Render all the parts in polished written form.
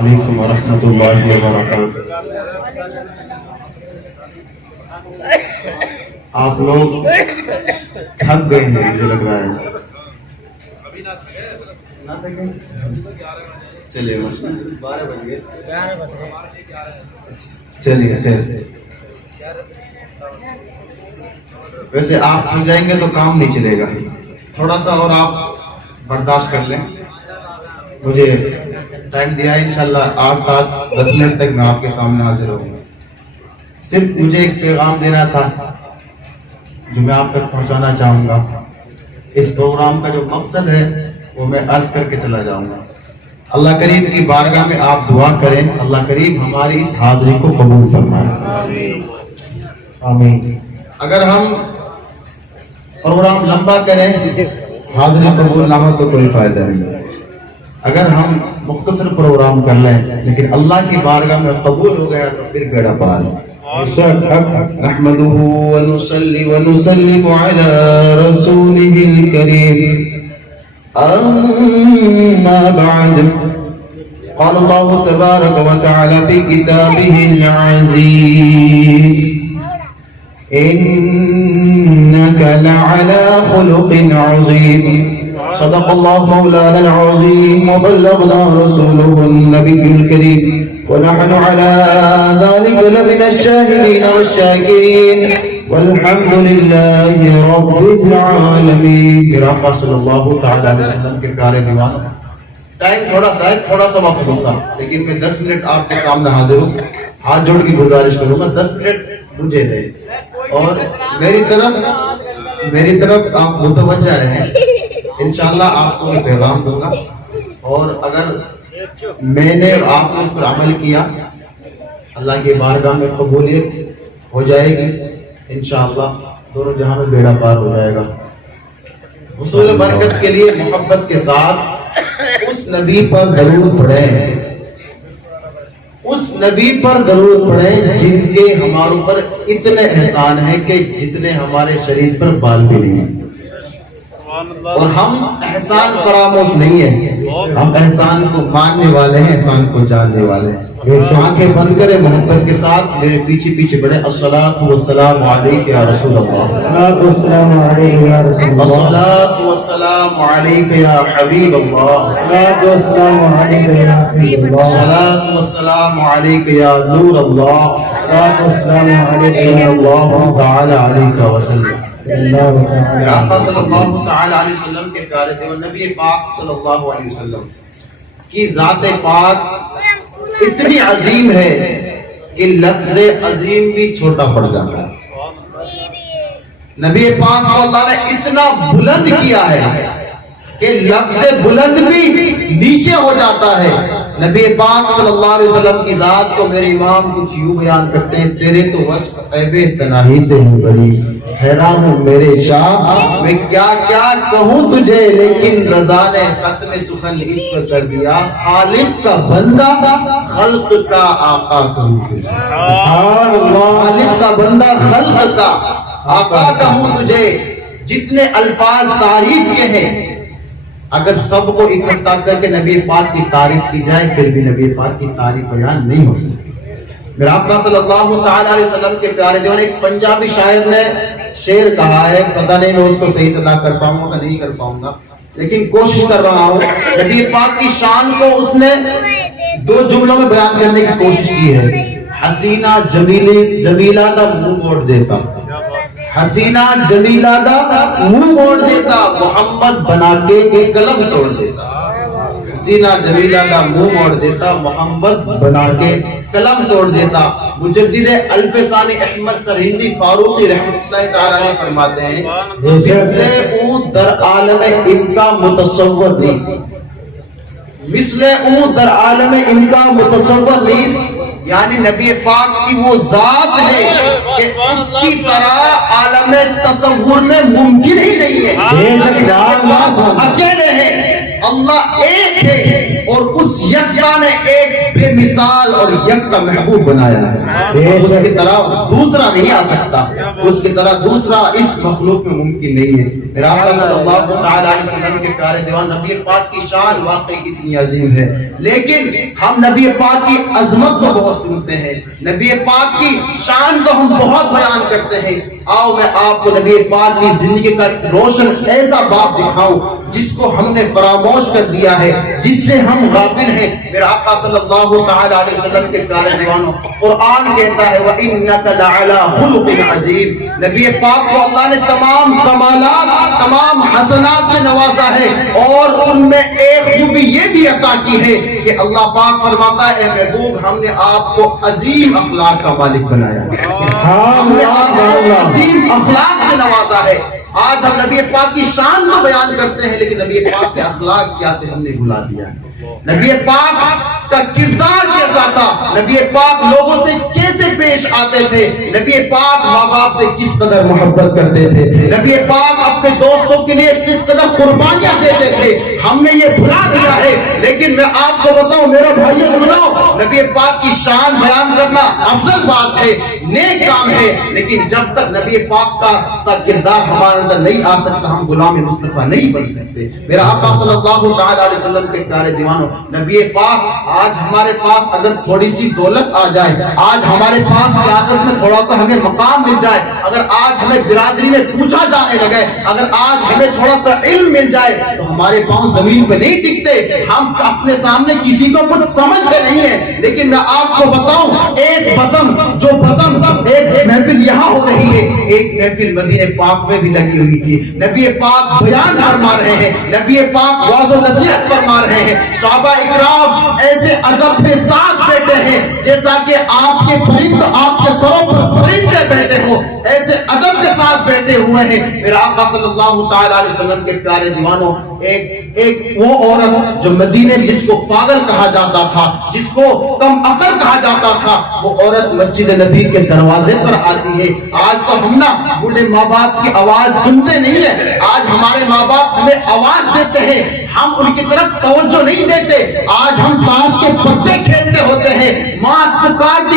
علیکم ورحمۃ اللہ وبرکاتہ۔ آپ لوگ تھک گئے ہیں مجھے لگ رہا ہے۔ چلیے چلیے خیر، ویسے آپ کھل جائیں گے تو کام نہیں چلے گا، تھوڑا سا اور آپ برداشت کر لیں۔ مجھے ٹائم دیا ہے، انشاءاللہ 8-7-10 منٹ تک میں آپ کے سامنے حاضر ہوں گا۔ صرف مجھے ایک پیغام دینا تھا جو میں آپ تک پہنچانا چاہوں گا۔ اس پروگرام کا جو مقصد ہے وہ میں عرض کر کے چلا جاؤں گا۔ اللہ کریم کی بارگاہ میں آپ دعا کریں، اللہ کریم ہماری اس حاضری کو قبول فرمائے، آمین۔ اگر ہم پروگرام لمبا کریں حاضری قبول نہ ہو تو کوئی فائدہ نہیں۔ اگر ہم مختصر پروگرام کر لیں لیکن اللہ کی بارگاہ میں قبول ہو گیا تو پھر بیڑا پار ہے۔ نحمده ونصلي ونسلم على رسوله الكريم، أما بعد، قال الله تبارك وتعالى في كتابه العزيز: إنك لعلى خلق عظيم، صدق الله مولانا العظيم، وبلغنا رسوله النبي الكريم، ونحن على ذلك لمن الشاهدين والشاكرين، والحمد لله رب العالمين۔ میرا آقا صلی اللہ تعالی علیہ وسلم کے پیارے دیوانوں، ٹائم تھوڑا سا وقت ہوگا لیکن میں 10 منٹ آپ کے سامنے حاضر ہوں۔ ہاتھ جوڑ کی گزارش کروں گا 10 منٹ مجھے دیں اور میری طرف آپ متوجہ رہیں۔ انشاءاللہ آپ کو میں پیغام دوں گا اور اگر میں نے اور آپ نے اس پر عمل کیا اللہ کی بارگاہ میں قبولیت ہو جائے گی، انشاءاللہ دونوں جہاں میں بیڑا پار ہو جائے گا۔ حصول برکت کے لیے محبت کے ساتھ اس نبی پر درود پڑھیں، اس نبی پر درود پڑھیں جن کے ہمارے اوپر اتنے احسان ہیں کہ جتنے ہمارے شریر پر بال بھی نہیں ہیں، اور ہم احسان فراموش نہیں ہیں، ہم احسان کو ماننے والے ہیں، احسان کو جاننے والے ہیں۔ آنکھیں بند کرے محبت کے ساتھ میرے پیچھے پیچھے بڑھے۔ الصلاۃ والسلام علیک یا رسول اللہ، الصلاۃ والسلام علیک یا حبیب اللہ، الصلاۃ والسلام علیک یا نور اللہ، صلی اللہ تعالی علیہ وسلم۔ آقا صلی اللہ تعالی علیہ وسلم کے پیارے تھے، نبی پاک صلی اللہ علیہ وسلم کی ذات پاک اتنی عظیم ہے کہ لفظ عظیم بھی چھوٹا پڑ جاتا ہے۔ نبی پاک کو اللہ نے اتنا بلند کیا ہے کہ لفظ بلند بھی نیچے ہو جاتا ہے۔ نبی پاک صلی اللہ علیہ وسلم کی ذات کو میرے امام کچھ یوں بیان کرتے ہیں: تیرے تو وصف عیب تناہی سے ہی بری، حیران ہوں میرے شاہ میں کیا کیا کہوں تجھے، لیکن رضا نے ختم سخن اس پر کر دیا، خالق کا بندہ خلق کا آقا کہوں تجھے، خالق کا بندہ خلق کا آقا کہوں تجھے۔ جتنے الفاظ تعریف کے ہیں اگر سب کو اکٹھا کر کے نبی پاک کی تعریف کی جائے پھر بھی نبی پاک کی تعریف بیان نہیں ہو سکتی۔ میرا آقا صلی اللہ تعالی علیہ وسلم کے پیارے دیوان، ایک پنجابی شاعر نے شعر کہا ہے، پتہ نہیں میں اس کو صحیح سے ادا کر پاؤں گا کہ نہیں کر پاؤں گا لیکن کوشش کر رہا ہوں۔ نبی پاک کی شان کو اس نے 2 جملوں میں بیان کرنے کی کوشش کی ہے: حسینہ جمیلہ دا منہ موڑ دیتا، حسینہ جمیلہ دا منہ موڑ دیتا، محمد بنا کے قلم توڑ دیتا، حسینہ جمیلہ دا منہ موڑ دیتا، محمد بنا کے قلم توڑ دیتا۔ مجدد الفسانی احمد سرہندی فاروقی رحمۃ اللہ تعالی علیہ فرماتے ہیں: مثل او در عالم ان کا متصور نیست، مثل او در عالم ان کا متصور نیست، یعنی نبی پاک کی وہ ذات ہے کہ اس کی طرح عالم تصور میں ممکن ہی نہیں ہے۔ اللہ اکیلے ہیں، اللہ ایک ہے اور اس یکتا نے ایک بے مثال اور یکتا محبوب بنایا ہے، اس کی طرح دوسرا نہیں آ سکتا، اس کی طرح دوسرا اس مخلوق میں ممکن نہیں ہے۔ میرا آقا صلی اللہ تعالیٰ علیہ وسلم کے پیارے دیوان نبی پاک کی شان واقعی اتنی عظیم ہے، لیکن ہم نبی پاک کی عظمت کو بہت سنتے ہیں، نبی پاک کی شان کو ہم بہت بیان کرتے ہیں۔ آؤ میں آپ کو نبی پاک کی زندگی کا ایک روشن ایسا باب دکھاؤں جس کو ہم نے فراموش کر دیا ہے، جس سے ہم غافل ہیں۔ میرا آقا صلی اللہ تعالیٰ علیہ وسلم کے پیارے دیوانوں، قرآن کہتا ہے وَإِنَّكَ لَعَلَىٰ خُلُقٍ عَظِيمٍ، نبی پاک کو اللہ نے تمام کمالات، تمام حسنات سے نوازا ہے، اور ان میں ایک خوبی یہ بھی عطا کی ہے کہ اللہ پاک فرماتا ہے اے محبوب ہم نے آپ کو عظیم اخلاق کا مالک بنایا ہے، ہم نے آپ کو عظیم اخلاق سے نوازا ہے۔ آج ہم نبی پاک کی شان تو بیان کرتے ہیں لیکن نبی پاک کے اخلاق کیا تھے ہم نے بھلا دیا ہے۔ نبی پاک کا کردار کیسا تھا، نبی پاک لوگوں سے کیسے پیش آتے تھے، نبی پاک ماں باپ سے کس قدر محبت کرتے تھے، نبی پاک اپنے دوستوں کے لیے کس قدر قربانیاں دیتے تھے، ہم نے یہ بھلا دیا ہے۔ لیکن میں آپ کو بتاؤں میرے بھائیو سنو، نبی پاک کی شان بیان کرنا افضل بات ہے، نیک کام ہے، لیکن جب تک نبی پاک کا سا کردار ہمارے اندر نہیں آ سکتا ہم غلام مصطفیٰ نہیں بن سکتے۔ میرا آقا صلی اللہ تعالیٰ علیہ وسلم کے پیارے دیوانوں، نبی پاک آج ہمارے پاس اگر تھوڑی سی دولت آ جائے، آج ہمارے پاس سیاست میں تھوڑا سا ہمیں مقام مل جائے، اگر آج ہمیں برادری میں پوچھا جانے لگے، اگر آج ہمیں تھوڑا سا علم مل جائے تو ہمارے پاؤں زمین پہ نہیں ٹکتے، ہم اپنے سامنے کسی کو کچھ سمجھتے نہیں ہیں۔ لیکن میں آپ کو بتاؤں ایک بزم ایک محفل یہاں ہو رہی ہے، ایک محفل مدینہ پاک میں بھی لگی ہوئی تھی، نبی پاک بیان فرما رہے ہیں، نبی پاک واعظ و نصیحت فرما رہے ہیں، صحابہ اکرام ایسے ادب کے ساتھ بیٹھے ہیں جیسا کہ آپ کے پرند آپ کے سروں پر پرندے بیٹھے ہو، ایسے ادب کے ساتھ بیٹھے ہوئے ہیں۔ میرا آقا صلی اللہ تعالیٰ علیہ وسلم کے پیارے دیوانوں، ایک وہ عورت جو مدینے میں جس کو پاگل کہا جاتا تھا، جس کو کم عقل کہا جاتا تھا، وہ عورت مسجد نبی کے دروازے پر آتی ہے۔ آج تو ہم نا بوڑھے ماں باپ کی آواز سنتے نہیں ہیں، آج ہمارے ماں باپ ہمیں آواز دیتے ہیں، ہم ان کی طرف توجہ نہیں دیتے، آج ہم تاش کے پتے کھیلتے ہوتے ہیں، ماں پکارتی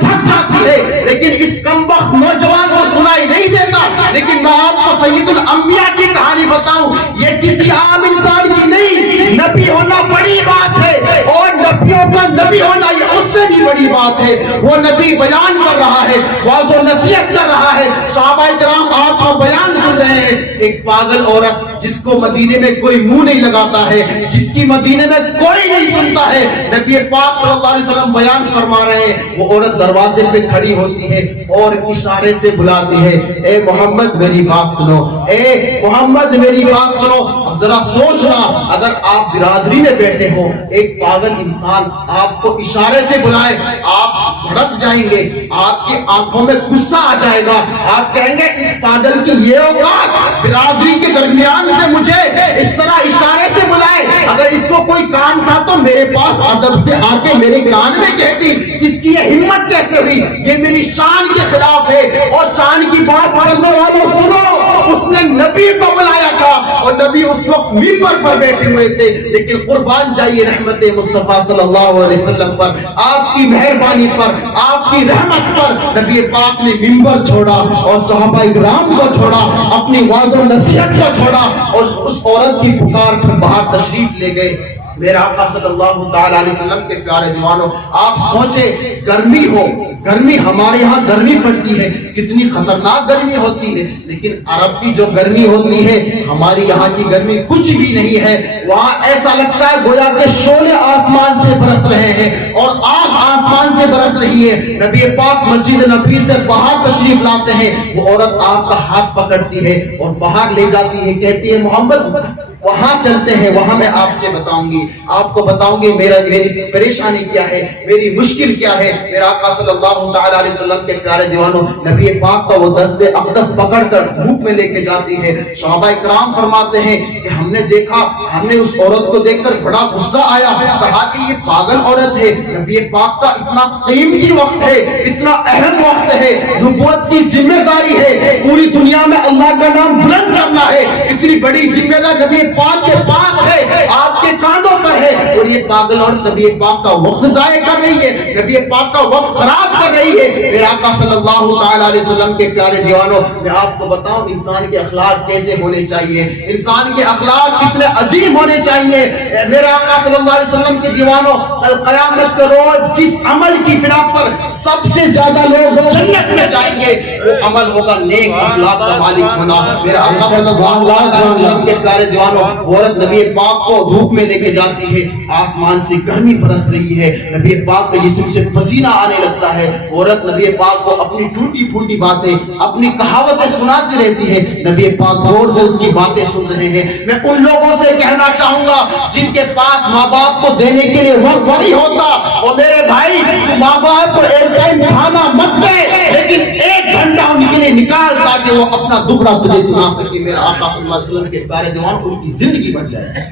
تھک جاتی ہے، لیکن اس کمبخت نوجوان کو سنائی نہیں دیتا۔ لیکن میں آپ کو سید الانبیاء کی کہانی بتاؤں، یہ کسی عام انسان کی نہیں، نبی ہونا بڑی بات ہے، اور نبیوں کا نبی ہونا یہ اس سے بھی بڑی بات ہے۔ وہ نبی بیان کر رہا ہے، واعظ و نصیحت کر رہا ہے، صحابہ کرام آپ کا بیان سن رہے ہیں۔ ایک پاگل عورت جس کو مدینے میں کوئی منہ نہیں لگاتا ہے، جس کی مدینے میں کوئی نہیں سنتا ہے، نبی پاک صلی اللہ علیہ وسلم بیان فرما رہے ہیں، وہ عورت دروازے پہ کھڑی ہوتی ہے اور اشارے سے بلاتی ہے، اے محمد میری بات سنو، اے محمد میری بات سنو۔ اب ذرا سوچنا، اگر آپ برادری میں بیٹھے ہو، ایک پاگل انسان آپ کو اشارے سے بلائے، آپ بھڑک جائیں گے، آپ کی آنکھوں میں غصہ آ جائے گا، آپ کہیں گے اس پاگل کی یہ اوقات برادری کے درمیان سے مجھے اس طرح اشارے سے بلائے، اگر اس کو کوئی کام تھا تو میرے پاس ادب سے آ کے میرے کان میں کہتی، اس کی یہ ہمت کیسے ہوئی، یہ میری شان کے خلاف ہے۔ اور شان کی بات کرنے والوں سنو، اس نے نبی کو بلایا تھا اور نبی اس وقت منبر پر بیٹھے ہوئے تھے، لیکن قربان جائیے رحمت مصطفیٰ صلی اللہ علیہ وسلم پر، آپ کی مہربانی پر، آپ کی رحمت پر نبی پاک نے منبر چھوڑا اور صحابہ اکرام کو چھوڑا، اپنی واعظ و نصیحت کو چھوڑا اور اس عورت کی پکار پر باہر تشریف لے گئے۔ میرا آقا صلی اللہ تعالیٰ علیہ وسلم کے پیارے دیوانوں، آپ سوچیں گرمی ہو، گرمی ہمارے یہاں گرمی پڑتی ہے، کتنی خطرناک گرمی ہوتی ہے، لیکن عرب کی جو گرمی ہوتی ہے ہماری یہاں کی گرمی کچھ بھی نہیں ہے۔ وہاں ایسا لگتا ہے گویا کہ شعلے آسمان سے برس رہے ہیں اور آگ آسمان سے برس رہی ہے۔ نبی پاک مسجد نبی سے باہر تشریف لاتے ہیں، وہ عورت آپ کا ہاتھ پکڑتی ہے اور باہر لے جاتی ہے، کہتی ہے محمد وہاں چلتے ہیں، وہاں میں آپ سے بتاؤں گی، آپ کو بتاؤں گی میری پریشانی کیا ہے، میری مشکل کیا ہے۔ میرا آقا صلی اللہ تعالیٰ علیہ وسلم کے پیارے دیوانوں، نبی پاک کا وہ دست اقدس پکڑ کر دھوپ میں لے کے جاتی ہے۔ صحابہ اکرام فرماتے ہیں کہ ہم نے دیکھا، ہم نے اس عورت کو دیکھ کر بڑا غصہ آیا، کہا کہ یہ پاگل عورت ہے، نبی پاک کا اتنا قیمتی وقت ہے، اتنا اہم وقت ہے، نبوت کی ذمہ داری ہے، پوری دنیا میں اللہ کا نام بلند کرنا ہے، اتنی بڑی ذمہ داری نبی پاک کے پاس ہے، آپ کے کانوں پر ہے اور یہ پاگل اور نبی پاک کا وقت ضائع کر رہی ہے, نبی پاک کا وقت خراب کر رہی ہے. میرے آقا صلی اللہ تعالی علیہ وسلم کے پیارے دیوانوں, میں آپ کو بتاؤں انسان کے اخلاق کیسے ہونے چاہیے, انسان کے اخلاق کتنے عظیم ہونے چاہیے. میرے آقا صلی اللہ علیہ وسلم کے دیوانوں, قیامت کے روز جس عمل کی بنا پر سب سے زیادہ لوگ جنت میں جائیں گے وہ عمل ہوگا نیک اخلاق کا مالک ہونا. میرے آقا صلی اللہ علیہ وسلم کے پیارے دیوانوں, عورت نبی پاک کو دھوپ میں لے کے جاتی ہے, آسمان سے گرمی برس رہی ہے, نبی پاک کے جسم سے پسینہ آنے لگتا ہے. عورت نبی پاک کو اپنی ٹوٹی پھوٹی باتیں, اپنی کہاوتیں سناتی رہتی ہے. نبی پاک غور سے اس کی باتیں سن رہے ہیں. میں ان لوگوں سے کہنا چاہوں گا جن کے پاس ماں باپ کو دینے کے لیے وقت نہیں ہوتا, اور میرے بھائی ماں باپ کو ایک ٹائم کھانا مت دے, لیکن 1 گھنٹہ ان کے لیے نکال تاکہ وہ اپنا دکھڑا تجھے سنا سکے. میرا آقا صلی اللہ علیہ وسلم کے پیارے دیوان, ان کی زندگی بن جائے.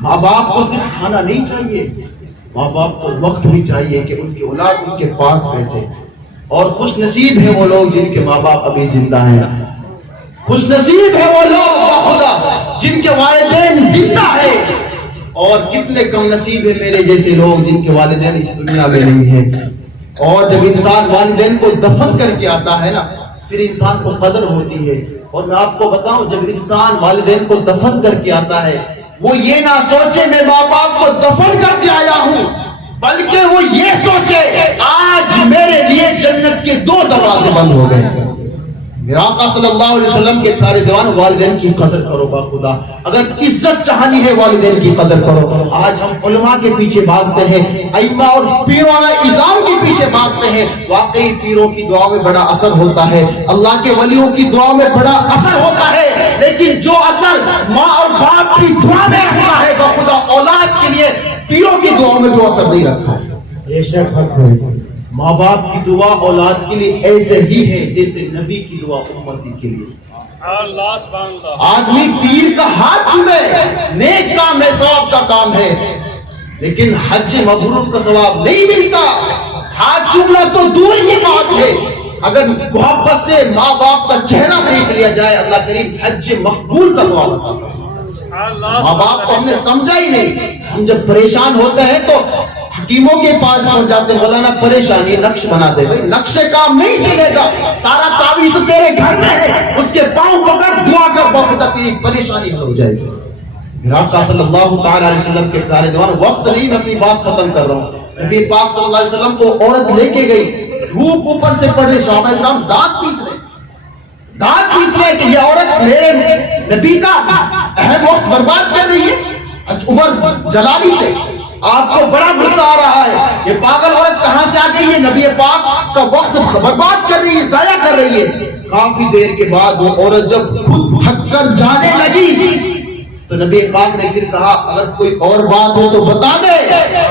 ماں باپ کو صرف کھانا نہیں چاہیے, ماں باپ کو وقت بھی چاہیے کہ ان کی اولاد ان کے پاس بیٹھے. اور خوش نصیب ہے وہ لوگ جن کے ماں باپ ابھی زندہ ہیں, خوش نصیب ہے وہ لوگ خدا جن کے والدین زندہ ہیں, اور کتنے کم نصیب ہے میرے جیسے لوگ جن کے والدین اس دنیا میں نہیں ہیں. اور جب انسان والدین کو دفن کر کے آتا ہے نا, پھر انسان کو قدر ہوتی ہے. اور میں آپ کو بتاؤں, جب انسان والدین کو دفن کر کے آتا ہے, وہ یہ نہ سوچے میں ماں باپ کو دفن کر کے آیا ہوں, بلکہ وہ یہ سوچے آج میرے لیے جنت کے 2 دروازے بند ہو گئے. میرا آقا صلی اللہ علیہ وسلم کے پیارے دیوان, والدین کی قدر کرو با خدا. اگر عزت چاہنی ہے والدین کی قدر کرو. آج ہم علماء کے پیچھے بھاگتے ہیں, ائمہ اور پیرانہ اعظام کے پیچھے بھاگتے ہیں. واقعی پیروں کی دعا میں بڑا اثر ہوتا ہے, اللہ کے ولیوں کی دعا میں بڑا اثر ہوتا ہے, لیکن جو اثر ماں اور باپ کی دعا میں رکھتا ہے با خدا, اولاد کے لیے پیروں کی دعا میں تو اثر نہیں رکھا ہے. یہ شک حق ہے. ماں باپ کی دعا اولاد کے لیے ایسے ہی ہے جیسے نبی کی دعا امتی کے لیے. آدمی پیر کا ہاتھ چومے نیک کام ہے, ثواب کا کام ہے, لیکن حج مبرور کا ثواب نہیں ملتا. ہاتھ چومنا تو دور کی بات ہے, اگر محبت سے ماں باپ کا چہرہ دیکھ لیا جائے, اللہ کریم حج مقبول کا ثواب عطا کرے. ماں باپ کو ہم نے سمجھا ہی نہیں. ہم جب پریشان ہوتے ہیں تو حکیموں کے پاس پہنچ جاتے ہیں, مولانا پریشانی نقش بنا دے. بھائی نقش کام نہیں چلے گا, سارا تعویذ تو تیرے گھر میں ہے, اس کے پاؤں پکڑ دعا کر, بہت تیری پریشانی حل ہو جائے گی. میرا آقا صلی اللہ تعالی علیہ وسلم کے پیارے دیوان, وقت نہیں, میں اپنی بات ختم کر رہا ہوں. نبی پاک صلی اللہ علیہ وسلم کو عورت لے کے گئی, دھوپ اوپر سے پڑے, صحابہ کرام دانت پیس رہے کہ یہ عورت میرے نبی کا اہم وقت برباد کر رہی ہے. عمر جلالی تھے, آپ کو بڑا غصہ آ رہا ہے, یہ پاگل عورت کہاں سے آ گئی ہے, نبی پاک کا وقت برباد کر رہی ہے, ضائع کر رہی ہے. کافی دیر کے بعد وہ عورت جب خود تھک کر جانے لگی تو نبی پاک نے پھر کہا اگر کوئی اور بات ہو تو بتا دے.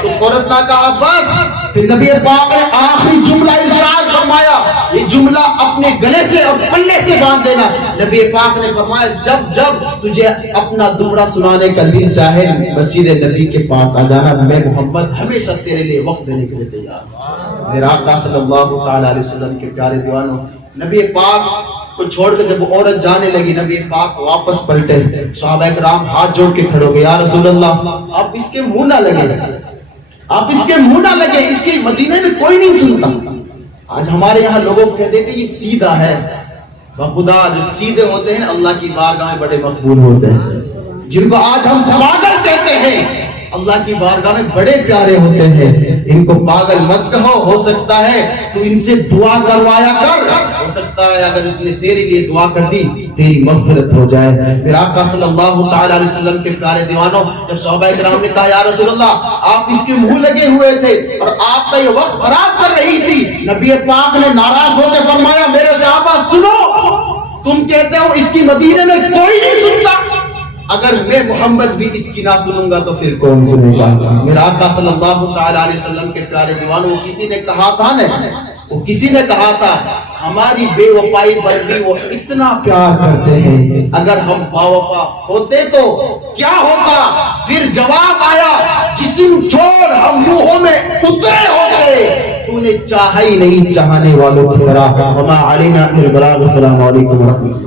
اس عورت نے کہا بس. پھر نبی پاک نے آخری جملہ ارشاد فرمایا, یہ جملہ اپنے گلے سے اور پلے سے باندھ دینا. نبی پاک نے فرمایا جب جب تجھے اپنا دکھڑا سنانے کا دل چاہے مسجد نبی کے پاس آ جانا, میں محمد ہمیشہ تیرے لیے وقت دینے کے لیے تیار ہوں. میرا آقا صلی اللہ تعالی علیہ وسلم کے پیارے دیوانوں, نبی پاک کو چھوڑ کر جب وہ عورت جانے لگی, نبی پاک واپس پلٹے. صحابہ کرام ہاتھ جوڑ کے کھڑے ہو گئے, یا رسول اللہ آپ اس کے منہ نہ لگے, آپ اس کے منہ نہ لگے, اس کے مدینے میں کوئی نہیں سنتا. آج ہمارے یہاں لوگوں کو کہتے ہیں یہ سیدھا ہے. خدا جو سیدھے ہوتے ہیں اللہ کی بارگاہ میں بڑے مقبول ہوتے ہیں. جن کو آج ہم پاگل کہتے ہیں اللہ کی بارگاہ میں بڑے پیارے ہوتے ہیں. ان کو پاگل مت کہو, ہو سکتا ہے تو ان سے دعا کروایا کر, ہو سکتا ہے اگر اس نے تیرے لیے دعا کر دی تیری مغفرت ہو جائے. پھر آقا صلی اللہ تعالی علیہ وسلم کے پیارے دیوانوں, جب صحابہ کرام نے کہا یا رسول اللہ آپ اس کے منہ لگے ہوئے تھے اور آپ کا یہ وقت خراب کر رہی تھی, نبی پاک نے ناراض ہو کے فرمایا میرے صحابہ سنو, تم کہتے ہو اس کی مدینے میں کوئی نہیں سنتا, اگر میں محمد بھی اس کی نہ سنوں گا تو پھر کون سنے گا. میرا آقا صلی اللہ تعالی علیہ وسلم کے پیارے دیوانوں, وہ کسی نے کہا تھا نا, وہ کسی نے کہا تھا ہماری بے وفائی پر بھی وہ اتنا پیار کرتے ہیں, اگر ہم باوفا ہوتے تو کیا ہوتا. پھر جواب آیا جسم چھوڑ ہم روحوں میں اترے ہوتے, تو نے چاہا ہی نہیں چاہنے والوں کی طرح. وما علینا الا البلاغ. السلام علیکم ورحمۃ اللہ.